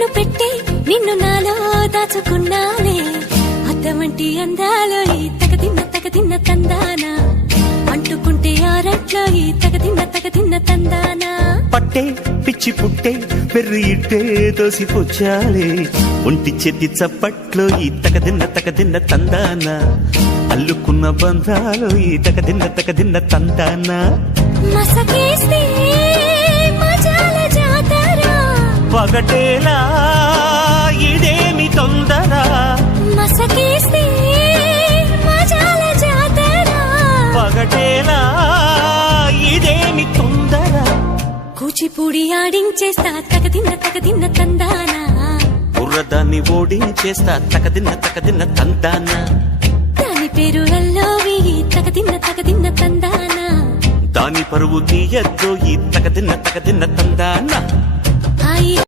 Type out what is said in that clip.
కన్ను పెట్టే నిన్ను నాలో దాచుకున్నానే అద్దమంటి అందాలో ఈ తగదిన్న తందానా అంటుకుంటే ఆరట్లో ఈ తగదిన్న తందానా పట్టే పిచ్చి పుట్టే పెర్రి ఇట్టే దోసిపుచ్చాలే ఒంటి చెట్టి చప్పట్లో ఈ తగదిన్న తందానా అల్లుకున్న బంధాలు ఈ తగదిన్న తందానా మసకేస్తే మజాల జాతర పగటేలా ఇదేమి తొందర మసకేస్తే మజాల జాతర పగటేలా ఇదేమి తొందర కూచిపూడి ఆడించేస్తా తగదిన్న తందానా బుర్రదాన్ని ఓడించేస్తా తగదిన్న తందానా దాని పేరు అల్లోవి తగదిన్న తందానా దాని పరువు తీయద్దు ఈ తగదిన్న తందానా